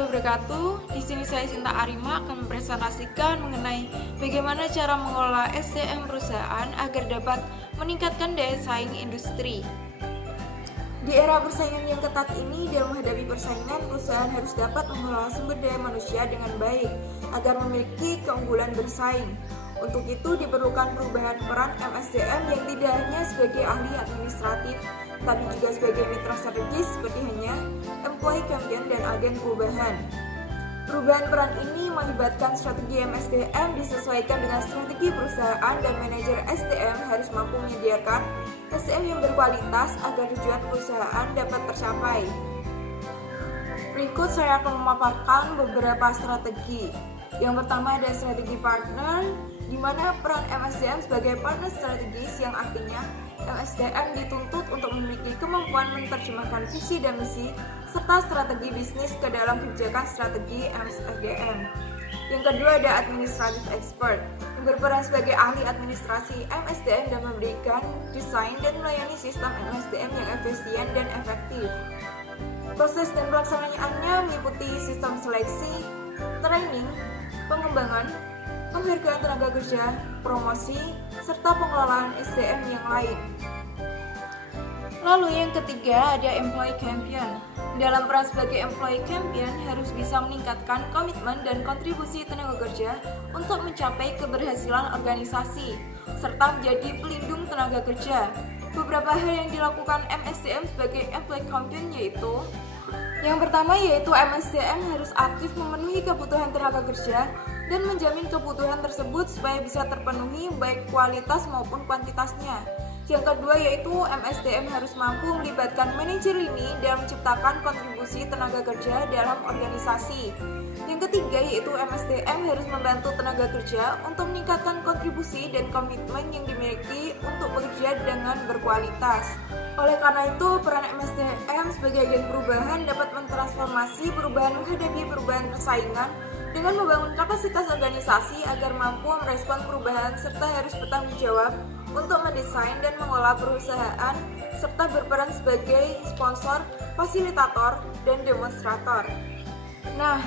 warahmatullahi wabarakatuh. Di sini saya Sinta Arima akan mempresentasikan mengenai bagaimana cara mengelola SDM perusahaan agar dapat meningkatkan daya saing industri. Di era persaingan yang ketat ini, dalam menghadapi persaingan, perusahaan harus dapat mengelola sumber daya manusia dengan baik agar memiliki keunggulan bersaing. Untuk itu diperlukan perubahan peran MSDM yang tidak hanya sebagai ahli administratif, tapi juga sebagai mitra strategis seperti hanya employee champion dan agen perubahan. Perubahan peran ini melibatkan strategi MSDM disesuaikan dengan strategi perusahaan, dan manajer SDM harus mampu menyediakan SDM yang berkualitas agar tujuan perusahaan dapat tercapai. Berikut saya akan memaparkan beberapa strategi. Yang pertama ada strategi partner, di mana peran MSDM sebagai partner strategis, yang artinya MSDM dituntut untuk memiliki kemampuan menerjemahkan visi dan misi serta strategi bisnis ke dalam kebijakan strategi MSDM. Yang kedua ada administrative expert, yang berperan sebagai ahli administrasi MSDM dan memberikan desain dan melayani sistem MSDM yang efisien dan efektif. Proses dan pelaksanaannya meliputi sistem seleksi, training, pengembangan, penghargaan tenaga kerja, promosi, serta pengelolaan SDM yang lain. Lalu yang ketiga ada employee champion. Dalam peran sebagai employee champion harus bisa meningkatkan komitmen dan kontribusi tenaga kerja untuk mencapai keberhasilan organisasi, serta menjadi pelindung tenaga kerja. Beberapa hal yang dilakukan MSDM sebagai employee champion yaitu: yang pertama yaitu MSDM harus aktif memenuhi kebutuhan tenaga kerja dan menjamin kebutuhan tersebut supaya bisa terpenuhi baik kualitas maupun kuantitasnya. Yang kedua yaitu MSDM harus mampu melibatkan manajer ini dalam menciptakan kontribusi tenaga kerja dalam organisasi. Yang ketiga yaitu MSDM harus membantu tenaga kerja untuk meningkatkan kontribusi dan komitmen yang dimiliki untuk bekerja dengan berkualitas. Oleh karena itu, peran MSDM sebagai agen perubahan dapat mentransformasi perubahan menghadapi perubahan persaingan dengan membangun kapasitas organisasi agar mampu merespon perubahan serta harus bertanggung jawab untuk mendesain dan mengelola perusahaan serta berperan sebagai sponsor, fasilitator, dan demonstrator. Nah,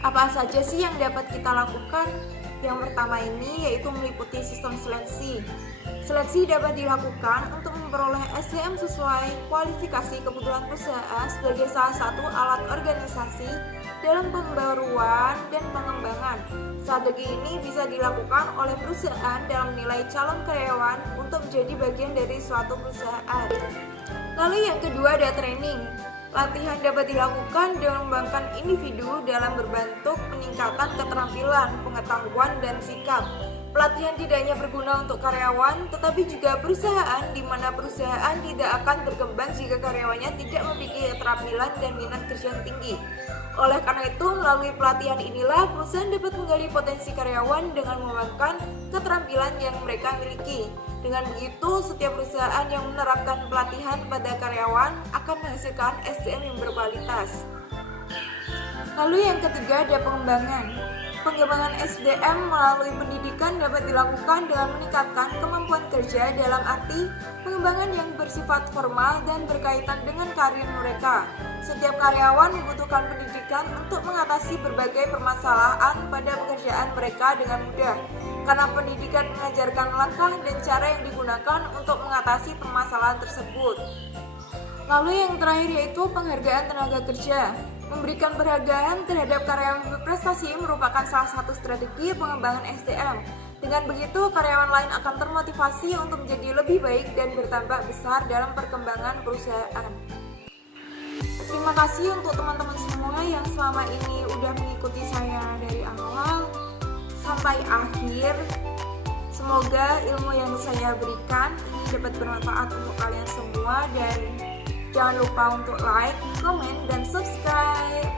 apa saja sih yang dapat kita lakukan? Yang pertama ini yaitu meliputi sistem seleksi. Seleksi dapat dilakukan untuk memperoleh SDM sesuai kualifikasi kebutuhan perusahaan sebagai salah satu alat organisasi dalam pembaruan dan pengembangan. Strategi ini bisa dilakukan oleh perusahaan dalam menilai calon karyawan untuk menjadi bagian dari suatu perusahaan. Lalu yang kedua ada training. Latihan dapat dilakukan dengan mengembangkan individu dalam berbentuk peningkatan keterampilan, pengetahuan, dan sikap. Pelatihan tidak hanya berguna untuk karyawan, tetapi juga perusahaan, di mana perusahaan tidak akan berkembang jika karyawannya tidak memiliki keterampilan dan minat kerja yang tinggi. Oleh karena itu, melalui pelatihan inilah perusahaan dapat menggali potensi karyawan dengan mengembangkan keterampilan yang mereka miliki. Dengan begitu, setiap perusahaan yang menerapkan pelatihan pada karyawan akan menghasilkan SDM yang berkualitas. Lalu yang ketiga ada pengembangan. Pengembangan SDM melalui pendidikan dapat dilakukan dengan meningkatkan kemampuan kerja dalam arti pengembangan yang bersifat formal dan berkaitan dengan karir mereka. Setiap karyawan membutuhkan pendidikan untuk mengatasi berbagai permasalahan pada pekerjaan mereka dengan mudah, karena pendidikan mengajarkan langkah dan cara yang digunakan untuk mengatasi permasalahan tersebut. Lalu yang terakhir yaitu penghargaan tenaga kerja. Memberikan penghargaan terhadap karyawan berprestasi merupakan salah satu strategi pengembangan SDM. Dengan begitu, karyawan lain akan termotivasi untuk menjadi lebih baik dan bertambah besar dalam perkembangan perusahaan. Terima kasih untuk teman-teman semua yang selama ini udah mengikuti saya dari awal sampai akhir. Semoga ilmu yang saya berikan ini dapat bermanfaat untuk kalian semua, dan jangan lupa untuk like, comment, dan subscribe.